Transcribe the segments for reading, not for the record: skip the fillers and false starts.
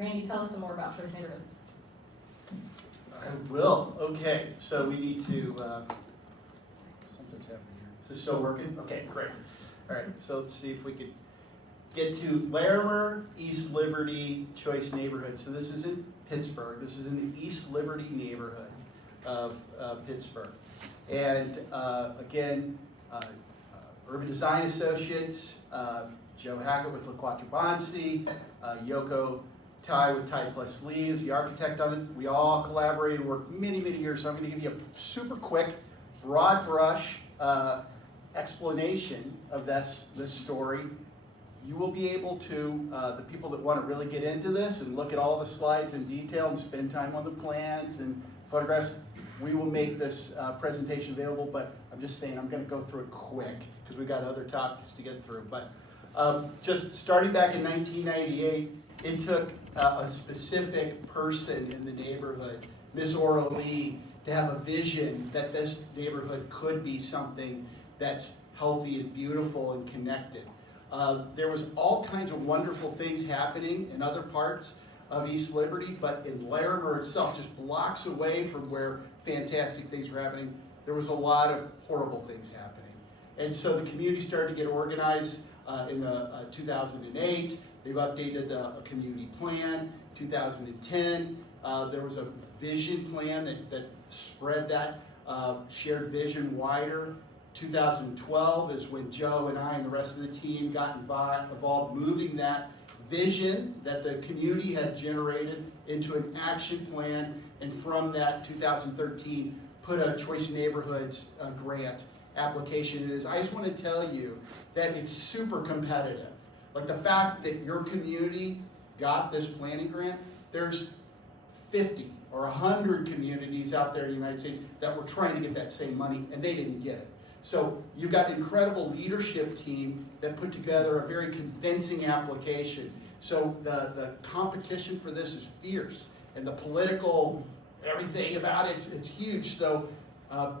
Randy, tell us some more about choice neighborhoods. I will. Okay, so we need to, something's happening here. Is this still working? Okay, great. All right, so let's see if we could get to Larimer, East Liberty Choice Neighborhood. So this is in Pittsburgh. This is in the East Liberty neighborhood of Pittsburgh. And again, Urban Design Associates, Joe Hackett with La Quattro Bonsi, Yoko Tai with Tai Plus Lee is the architect on it. We all collaborated, worked many, many years. So I'm going to give you a super quick, broad brush explanation of this story. You will be able to, the people that want to really get into this and look at all the slides in detail and spend time on the plans and photographs, we will make this presentation available, but I'm just saying I'm going to go through it quick because we've got other topics to get through. But just starting back in 1998, it took a specific person in the neighborhood, Miss Ora Lee, to have a vision that this neighborhood could be something that's healthy and beautiful and connected. There was all kinds of wonderful things happening in other parts of East Liberty, but in Larimer itself, just blocks away from where fantastic things were happening, there was a lot of horrible things happening. And so the community started to get organized in 2008. They've updated a community plan. 2010, there was a vision plan that spread that shared vision wider. 2012 is when Joe and I and the rest of the team got involved moving that vision that the community had generated into an action plan, and from that 2013 put a Choice Neighborhoods grant application in. I just want to tell you that it's super competitive. Like the fact that your community got this planning grant, there's 50 or 100 communities out there in the United States that were trying to get that same money and they didn't get it. So you've got an incredible leadership team that put together a very convincing application. So the competition for this is fierce, and the political everything about it, it's huge. So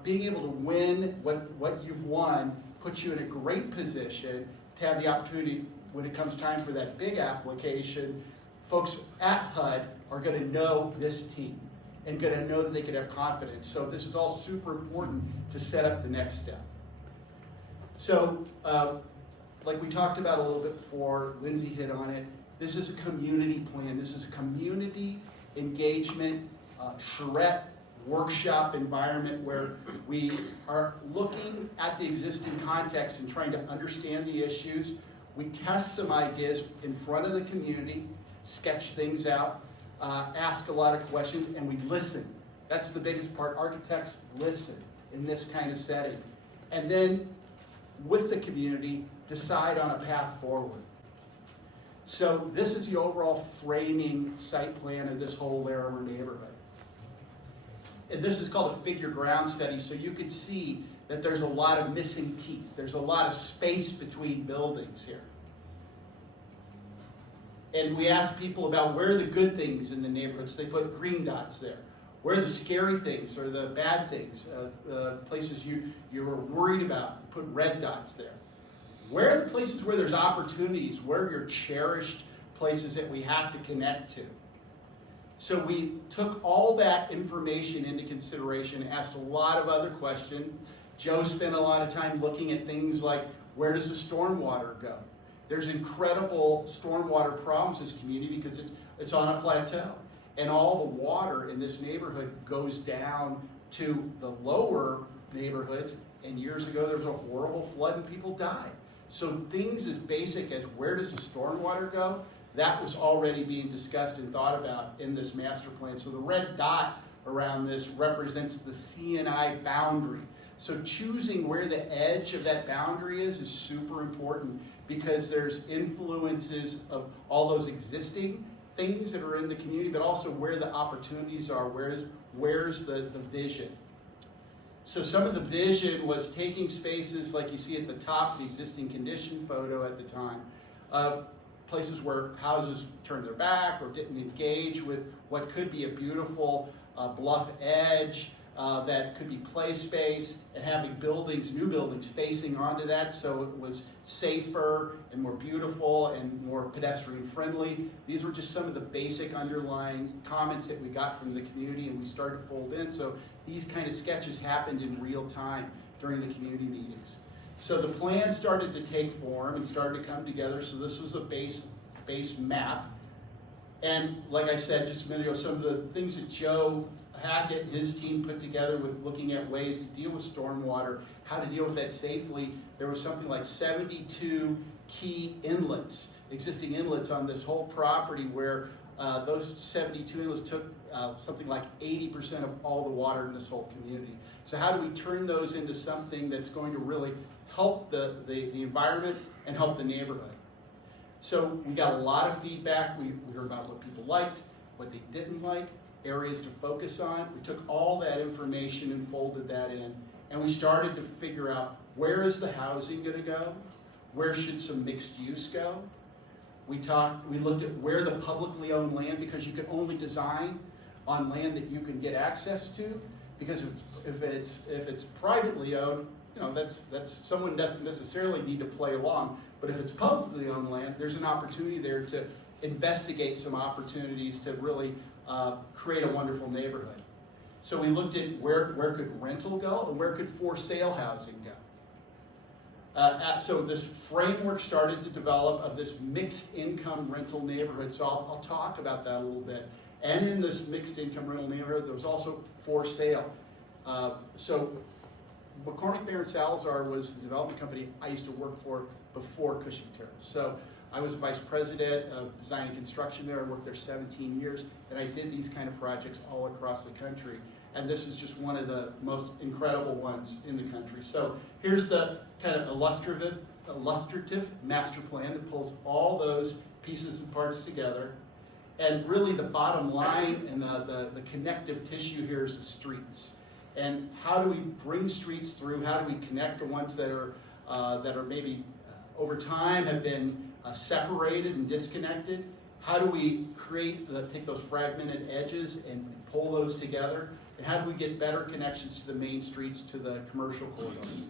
being able to win what you've won puts you in a great position to have the opportunity when it comes time for that big application. Folks at HUD are going to know this team and going to know that they can have confidence. So this is all super important to set up the next step. So like we talked about a little bit before, Lindsay hit on it, this is a community plan. This is a community engagement, charrette workshop environment where we are looking at the existing context and trying to understand the issues. We test some ideas in front of the community, sketch things out, ask a lot of questions, and we listen. That's the biggest part. Architects listen in this kind of setting. And then with the community, decide on a path forward. So this is the overall framing site plan of this whole Larimer neighborhood. And this is called a figure ground study, so you can see that there's a lot of missing teeth. There's a lot of space between buildings here. And we asked people about where are the good things in the neighborhoods. They put green dots there. Where are the scary things or the bad things, places you were worried about, put red dots there. Where are the places where there's opportunities? Where are your cherished places that we have to connect to? So we took all that information into consideration, asked a lot of other questions. Joe spent a lot of time looking at things like, where does the stormwater go? There's incredible stormwater problems in this community because it's on a plateau. And all the water in this neighborhood goes down to the lower neighborhoods. And years ago, there was a horrible flood and people died. So things as basic as where does the stormwater go, that was already being discussed and thought about in this master plan. So the red dot around this represents the C&I boundary. So choosing where the edge of that boundary is super important because there's influences of all those existing things that are in the community, but also where the opportunities are, where's the vision. So some of the vision was taking spaces like you see at the top, the existing condition photo at the time, of places where houses turned their back or didn't engage with what could be a beautiful bluff edge, that could be play space, and having buildings, new buildings facing onto that so it was safer and more beautiful and more pedestrian friendly. These were just some of the basic underlying comments that we got from the community, and we started to fold in. So these kind of sketches happened in real time during the community meetings. So the plan started to take form and started to come together. So this was a base map. And like I said just a minute ago, some of the things that Joe Hackett and his team put together with looking at ways to deal with stormwater, how to deal with that safely. There was something like 72 key inlets, existing inlets on this whole property where those 72 inlets took something like 80% of all the water in this whole community. So how do we turn those into something that's going to really help the environment and help the neighborhood? So we got a lot of feedback. We heard about what people liked, what they didn't like, areas to focus on. We took all that information and folded that in, and we started to figure out where is the housing going to go, where should some mixed use go. We looked at where the publicly owned land, because you can only design on land that you can get access to, because if it's privately owned, you know, that's someone doesn't necessarily need to play along. But if it's publicly owned land, there's an opportunity there to investigate some opportunities to really create a wonderful neighborhood. So we looked at where could rental go and where could for sale housing go. So this framework started to develop of this mixed income rental neighborhood. So I'll talk about that a little bit. And in this mixed income rental neighborhood, there was also for sale. So McCormick Baron Salazar was the development company I used to work for before Cushing Terrell. So I was vice president of design and construction there. I worked there 17 years, and I did these kind of projects all across the country. And this is just one of the most incredible ones in the country. So here's the kind of illustrative master plan that pulls all those pieces and parts together. And really the bottom line and the connective tissue here is the streets. And how do we bring streets through? How do we connect the ones that are maybe over time have been separated and disconnected? How do we take those fragmented edges and pull those together? And how do we get better connections to the main streets, to the commercial corridors?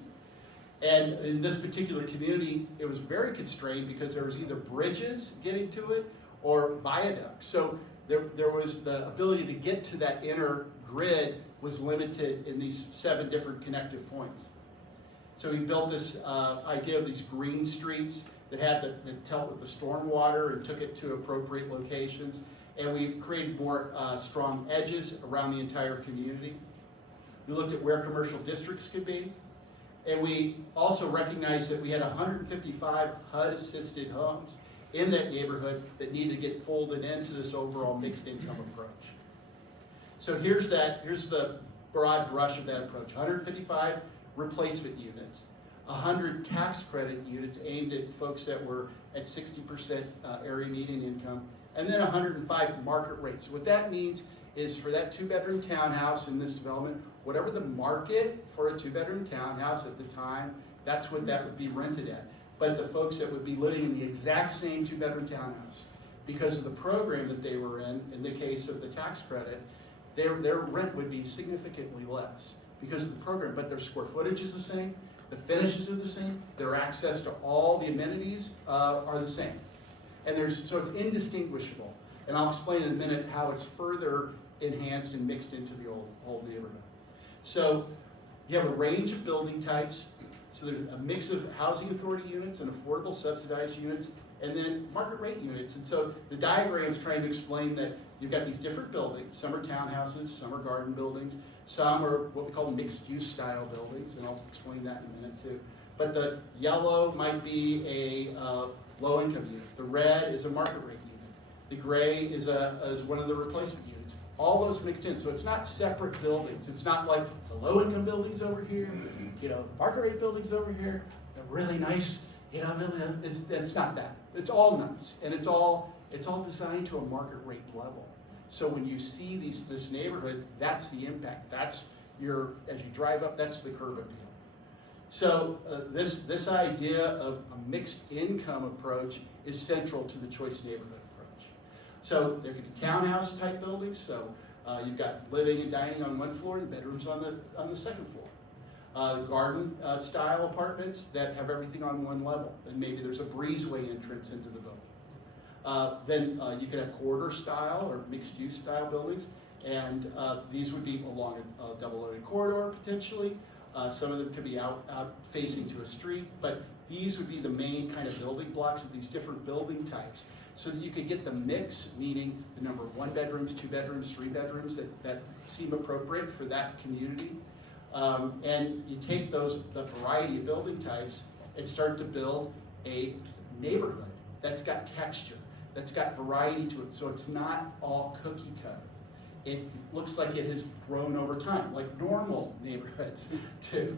And in this particular community, it was very constrained because there was either bridges getting to it or viaducts. So there was the ability to get to that inner grid was limited in these 7 different connective points. So we built this idea of these green streets that dealt with the stormwater and took it to appropriate locations. And we created more strong edges around the entire community. We looked at where commercial districts could be. And we also recognized that we had 155 HUD-assisted homes in that neighborhood that needed to get folded into this overall mixed income approach. So here's the broad brush of that approach. 155 replacement units, 100 tax credit units aimed at folks that were at 60% area median income, and then 105 market rates. So what that means is for that 2-bedroom townhouse in this development, whatever the market for a 2-bedroom townhouse at the time, that's what that would be rented at. But the folks that would be living in the exact same 2-bedroom townhouse, because of the program that they were in the case of the tax credit, their rent would be significantly less because of the program, but their square footage is the same, the finishes are the same, their access to all the amenities are the same. And so it's indistinguishable. And I'll explain in a minute how it's further enhanced and mixed into the whole neighborhood. So you have a range of building types. So there's a mix of housing authority units and affordable subsidized units, and then market rate units. And so the diagram's trying to explain that you've got these different buildings. Some are townhouses, some are garden buildings, some are what we call mixed-use style buildings, and I'll explain that in a minute too. But the yellow might be a low-income unit. The red is a market rate unit. The gray is one of the replacement units. All those mixed in, so it's not separate buildings. It's not like the low-income buildings over here, market rate buildings over here. They're really nice, it's not that. It's all nice, and it's all designed to a market rate level. So when you see this neighborhood, that's the impact. As you drive up, that's the curb appeal. So this idea of a mixed income approach is central to the choice neighborhood approach. So there could be townhouse type buildings. So You've got living and dining on one floor, and bedrooms on the second floor. Garden style apartments that have everything on one level, and maybe there's a breezeway entrance into the building. Then you could have corridor style or mixed use style buildings, and these would be along a double-loaded corridor potentially. Some of them could be out facing to a street, but these would be the main kind of building blocks of these different building types, so that you could get the mix, meaning the number of 1 bedrooms, 2 bedrooms, 3 bedrooms that seem appropriate for that community. And you take the variety of building types and start to build a neighborhood that's got texture, that's got variety to it, so it's not all cookie cutter. It looks like it has grown over time, like normal neighborhoods too.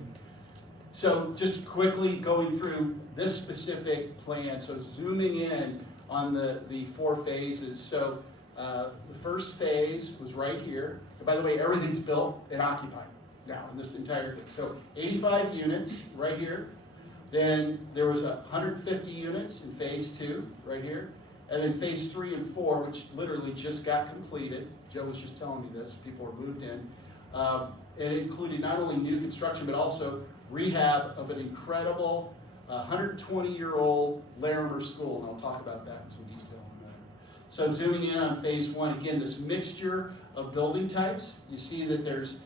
So just quickly going through this specific plan, so zooming in on the 4 phases. So the first phase was right here. And by the way, everything's built and occupied now in this entire thing. So 85 units right here. Then there was 150 units in phase 2 right here. And then phase 3 and 4, which literally just got completed. Joe was just telling me this, people were moved in. It included not only new construction, but also rehab of an incredible 120-year-old Larimer school, and I'll talk about that in some detail in a minute. So zooming in on phase 1, again, this mixture of building types. You see that there's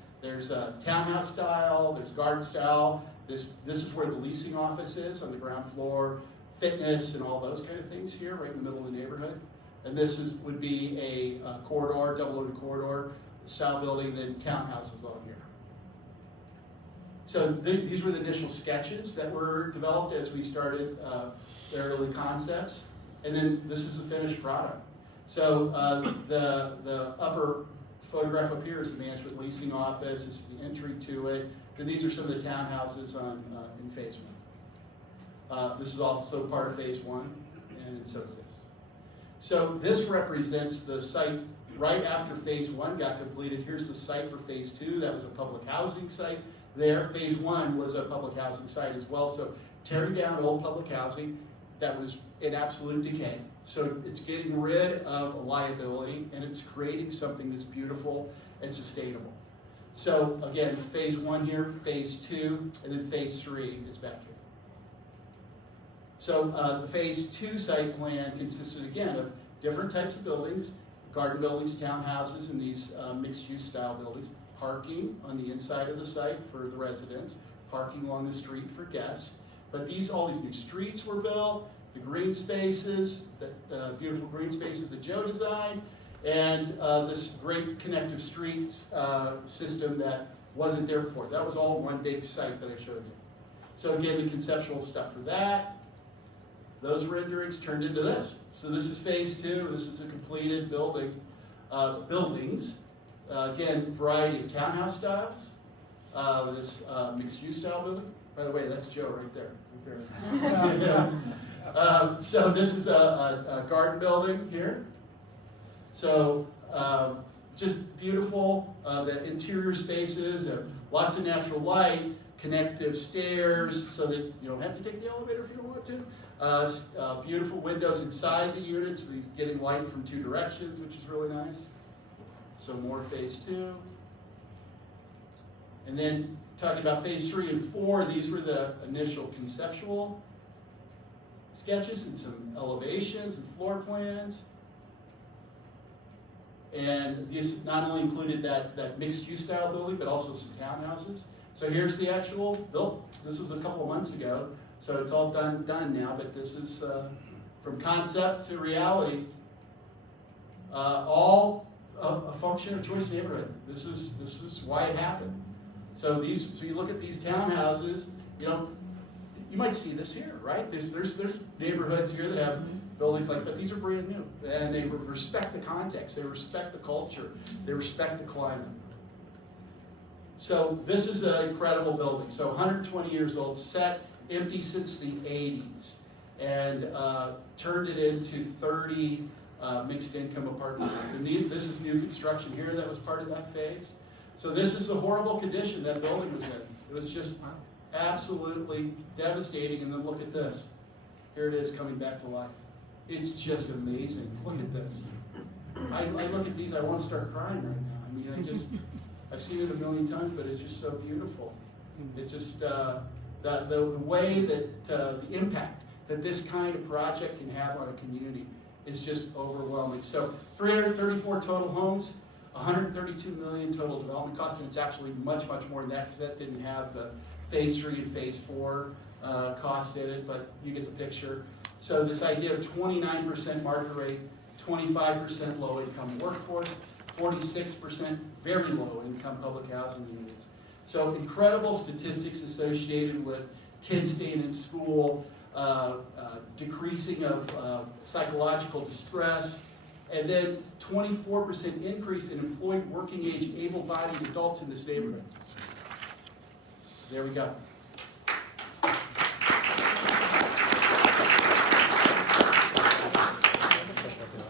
townhouse style, there's garden style. This is where the leasing office is on the ground floor, fitness and all those kind of things here, right in the middle of the neighborhood. And this would be a corridor, double-loaded corridor style building, then townhouses along here. So these were the initial sketches that were developed as we started the early concepts. And then this is the finished product. So the upper photograph up here is the management leasing office. This is the entry to it. And these are some of the townhouses in phase 1. This is also part of phase 1, and so is this. So this represents the site right after phase 1 got completed. Here's the site for phase 2. That was a public housing site there. Phase 1 was a public housing site as well. So tearing down old public housing that was in absolute decay. So it's getting rid of a liability, and it's creating something that's beautiful and sustainable. So again, phase 1 here, phase 2, and then phase 3 is back here. So the phase 2 site plan consisted again of different types of buildings, garden buildings, townhouses, and these mixed-use style buildings, parking on the inside of the site for the residents, parking along the street for guests. But all these new streets were built, the green spaces, the beautiful green spaces that Joe designed, and this great connective streets system that wasn't there before. That was all one big site that I showed you. So again, the conceptual stuff for that. Those renderings turned into this. So this is phase 2. This is a completed buildings. Again, variety of townhouse styles. This mixed-use style building. By the way, that's Joe right there. So this is a garden building here. So just beautiful. The interior spaces, lots of natural light, connective stairs, so that you don't have to take the elevator if you don't want to. Beautiful windows inside the units, so these getting light from 2 directions, which is really nice. So more phase 2. And then talking about phase 3 and 4, these were the initial conceptual sketches and some elevations and floor plans. And these not only included that mixed-use style building, but also some townhouses. So here's the actual built. This was a couple of months ago, so it's all done now. But this is from concept to reality, all a function of choice neighborhood. This is why it happened. So you look at these townhouses. You might see this here, right? There's neighborhoods here that have buildings but these are brand new, and they respect the context, they respect the culture, they respect the climate. So this is an incredible building. So 120 years old, set empty since the 80s, and turned it into 30 mixed income apartment units. And this is new construction here that was part of that phase. So this is the horrible condition that building was in. It was just absolutely devastating. And then look at this. Here it is coming back to life. It's just amazing. Look at this. I look at these, I want to start crying right now. I mean, I've seen it a million times, but it's just so beautiful. It just, the way that, the impact that this kind of project can have on a community is just overwhelming. So 334 total homes, 132 million total development cost, and it's actually much, much more than that because that didn't have the phase 3 and phase 4 cost in it, but you get the picture. So this idea of 29% market rate, 25% low income workforce, 46% very low income public housing units. So incredible statistics associated with kids staying in school, decreasing of psychological distress, and then 24% increase in employed working age able-bodied adults in this neighborhood. There we go.